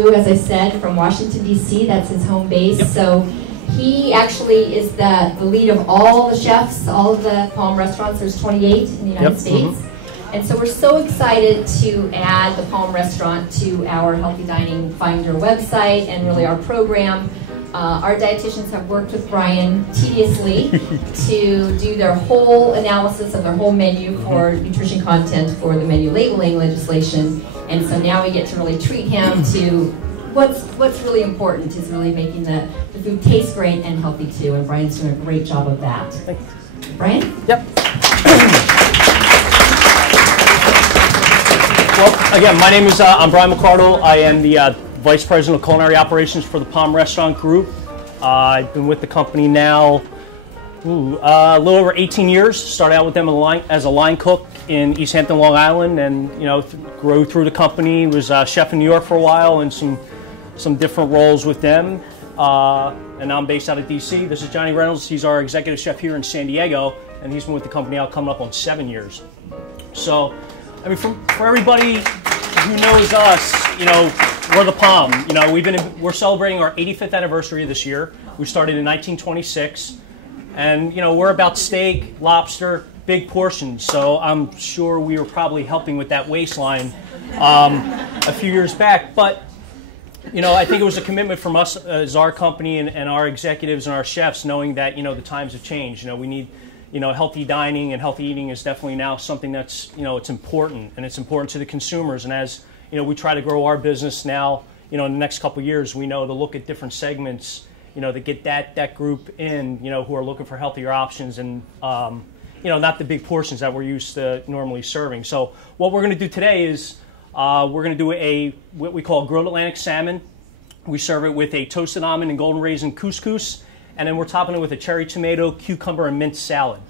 flew, as I said, from Washington, D.C. That's his home base. Yep. So he actually is the lead of all the chefs, all of the Palm restaurants. There's 28 in the United States. And so we're so excited to add the Palm restaurant to our Healthy Dining Finder website and really our program. Our dietitians have worked with Brian tediously to do their whole analysis of their whole menu for nutrition content for the menu labeling legislation. And so now we get to really treat him to what's really important is really making the food taste great and healthy too. And Brian's doing a great job of that. Thank you. Brian? Yep. Well, again, my name is I'm Brian McCardle. I am the Vice President of Culinary Operations for the Palm Restaurant Group. I've been with the company now a little over 18 years. Started out with them as a line cook in East Hampton, Long Island, and grew through the company. Was chef in New York for a while, and some different roles with them. And now I'm based out of DC. This is Johnny Reynolds. He's our executive chef here in San Diego, and he's been with the company now coming up on 7 years. So, I mean, for everybody who knows us, we're the Palm. We're celebrating our 85th anniversary this year. We started in 1926, and we're about steak, lobster, big portions. So I'm sure we were probably helping with that waistline a few years back. But I think it was a commitment from us as our company and our executives and our chefs, knowing that the times have changed. We need healthy dining and healthy eating is definitely now something that's it's important, and it's important to the consumers. And as we try to grow our business now, in the next couple of years, we know to look at different segments, to get that group in, who are looking for healthier options and, not the big portions that we're used to normally serving. So what we're going to do today is we're going to do what we call grilled Atlantic salmon. We serve it with a toasted almond and golden raisin couscous, and then we're topping it with a cherry tomato, cucumber, and mint salad.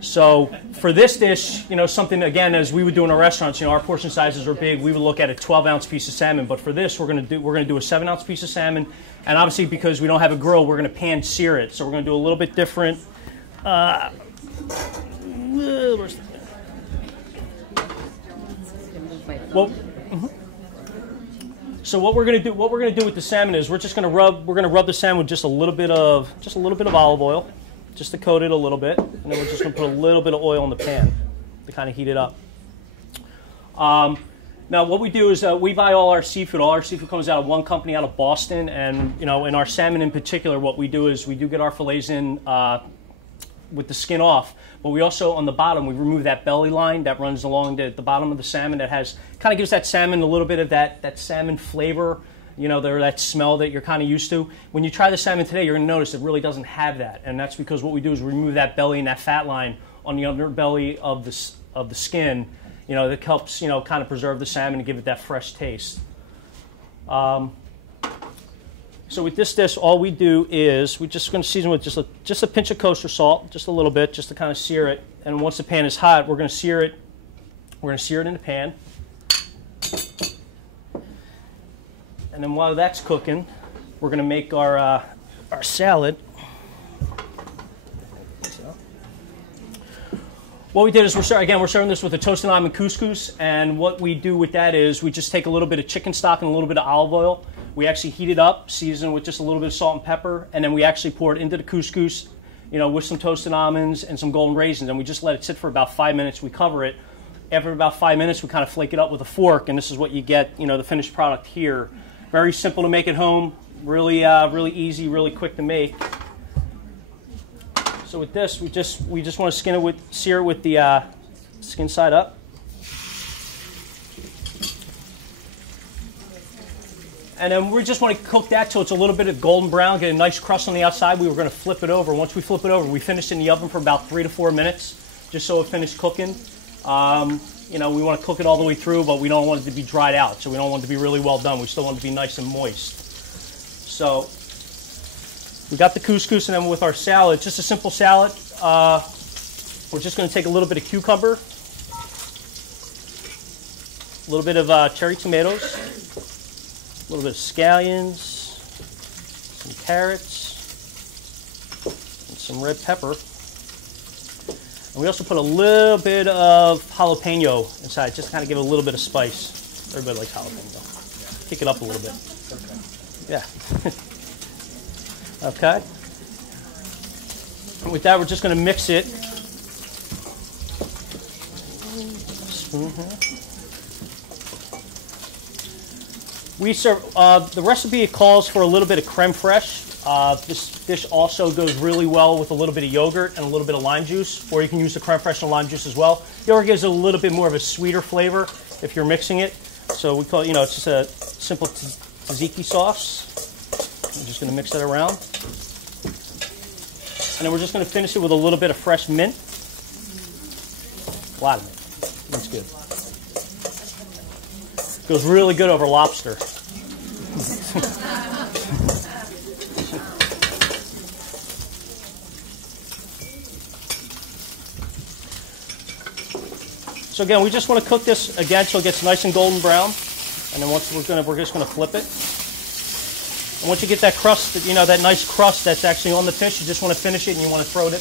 So for this dish, something, again, as we would do in our restaurants, our portion sizes are big. We would look at a 12-ounce piece of salmon, but for this, we're going to do a 7-ounce piece of salmon, and obviously because we don't have a grill, we're going to pan sear it. So we're going to do a little bit different. So what we're going to do with the salmon is we're going to rub the salmon with just a little bit of olive oil, just to coat it a little bit, and then we're just going to put a little bit of oil in the pan to kind of heat it up. Now what we do is we buy all our seafood. All our seafood comes out of one company out of Boston, and in our salmon in particular, what we do is we do get our fillets in with the skin off, but we also, on the bottom, we remove that belly line that runs along the bottom of the salmon that kind of gives that salmon a little bit of that salmon flavor, that smell that you're kind of used to. When you try the salmon today, you're going to notice it really doesn't have that, and that's because what we do is remove that belly and that fat line on the underbelly of the skin, that helps, kind of preserve the salmon and give it that fresh taste. So with this dish, all we do is we're just going to season with just a pinch of kosher salt, just a little bit, just to kind of sear it. And once the pan is hot, we're going to sear it. We're going to sear it in the pan. And then while that's cooking, we're going to make our salad. What we did is we're serving this with a toasted almond couscous, and what we do with that is we just take a little bit of chicken stock and a little bit of olive oil. We actually heat it up, season with just a little bit of salt and pepper, and then we actually pour it into the couscous, with some toasted almonds and some golden raisins, and we just let it sit for about 5 minutes. We cover it. After about 5 minutes, we kind of flake it up with a fork, and this is what you get, the finished product here. Very simple to make at home, really easy, really quick to make. So with this, we just want to sear it with the skin side up. And then we just want to cook that till it's a little bit of golden brown, get a nice crust on the outside. We were going to flip it over. Once we flip it over, we finish it in the oven for about 3 to 4 minutes, just so it finished cooking. We want to cook it all the way through, but we don't want it to be dried out, so we don't want it to be really well done. We still want it to be nice and moist. So we got the couscous, and then with our salad, just a simple salad. We're just going to take a little bit of cucumber, a little bit of cherry tomatoes, a little bit of scallions, some carrots, and some red pepper. And we also put a little bit of jalapeno inside, just to kind of give it a little bit of spice. Everybody likes jalapeno. Kick it up a little bit. Yeah. Okay. And with that, we're just going to mix it. Spoon here. We serve, the recipe calls for a little bit of creme fraiche. This dish also goes really well with a little bit of yogurt and a little bit of lime juice, or you can use the creme fraiche and lime juice as well. Yogurt gives it a little bit more of a sweeter flavor if you're mixing it. So we call it, it's just a simple tzatziki sauce. I'm just going to mix that around. And then we're just going to finish it with a little bit of fresh mint. A lot of mint. That's good. Goes really good over lobster. So again, we just want to cook this again so it gets nice and golden brown, and then once we're just going to flip it. And once you get that crust, that nice crust that's actually on the fish, you just want to finish it and you want to put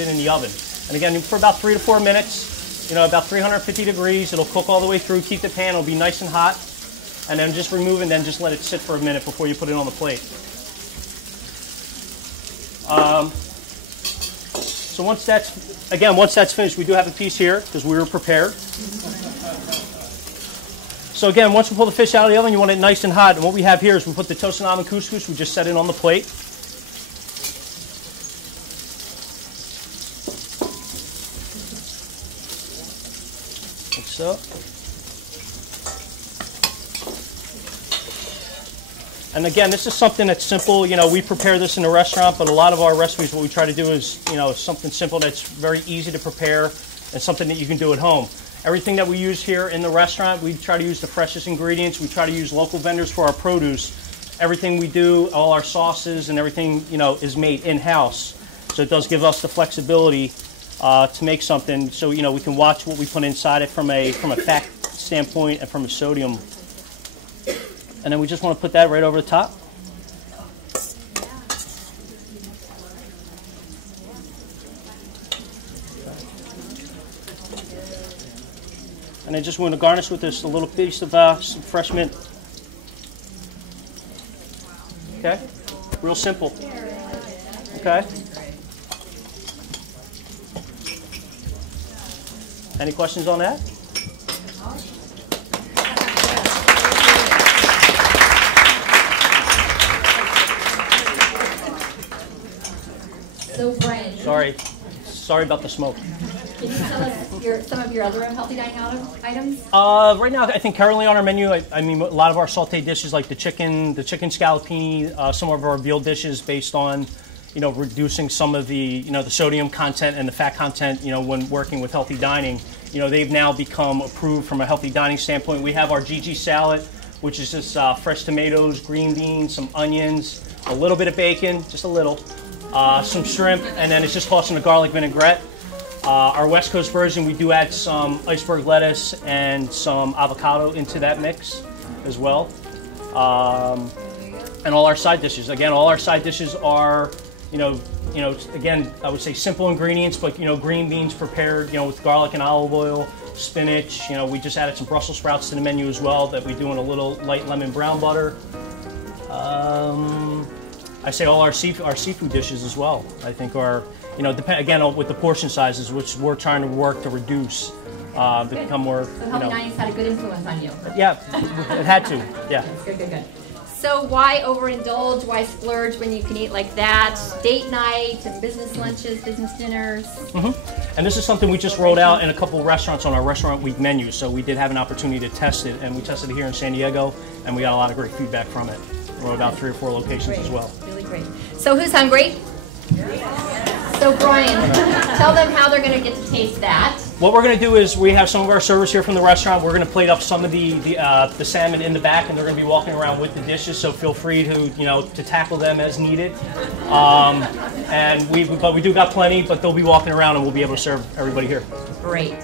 it in the oven. And again, for about 3 to 4 minutes, about 350 degrees. It'll cook all the way through. Keep the pan; it'll be nice and hot, and then just remove and then just let it sit for a minute before you put it on the plate. So once that's finished, we do have a piece here because we were prepared. So again, once we pull the fish out of the oven, you want it nice and hot. And what we have here is we put the toasted almond couscous. We just set it on the plate. Like so. And again, this is something that's simple. We prepare this in a restaurant, but a lot of our recipes, what we try to do is, something simple that's very easy to prepare and something that you can do at home. Everything that we use here in the restaurant, we try to use the freshest ingredients. We try to use local vendors for our produce. Everything we do, all our sauces and everything, is made in-house. So it does give us the flexibility to make something so, we can watch what we put inside it from a fat standpoint and from a sodium. And then we just want to put that right over the top. And I just want to garnish with this a little piece of some fresh mint. Okay? Real simple. Okay? Any questions on that? So Brian, sorry about the smoke. Can you tell us some of your other healthy dining items? Right now, I think currently on our menu, I mean, a lot of our sauté dishes like the chicken scallopini, some of our veal dishes based on, reducing some of the, the sodium content and the fat content, when working with healthy dining. They've now become approved from a healthy dining standpoint. We have our Gigi salad, which is just fresh tomatoes, green beans, some onions, a little bit of bacon, just a little, some shrimp, and then it's just tossing a garlic vinaigrette. Our West Coast version, we do add some iceberg lettuce and some avocado into that mix as well. And all our side dishes. Again, all our side dishes are, again, I would say simple ingredients, but, green beans prepared, with garlic and olive oil, spinach. We just added some Brussels sprouts to the menu as well that we do in a little light lemon brown butter. I say all our seafood dishes as well, I think are, again, with the portion sizes, which we're trying to work to reduce, to become more, So healthy dining's had a good influence on you. Yeah, it had to, yeah. That's good. So why overindulge, why splurge when you can eat like that? Date night and business lunches, business dinners. Mm-hmm. And this is something we just rolled out in a couple of restaurants on our Restaurant Week menu, so we did have an opportunity to test it, and we tested it here in San Diego, and we got a lot of great feedback from it. We're about 3 or 4 locations as well. Really great. So who's hungry? So Brian, tell them how they're going to get to taste that. What we're going to do is we have some of our servers here from the restaurant. We're going to plate up some of the salmon in the back, and they're going to be walking around with the dishes. So feel free to to tackle them as needed. But we do got plenty, but they'll be walking around, and we'll be able to serve everybody here. Great.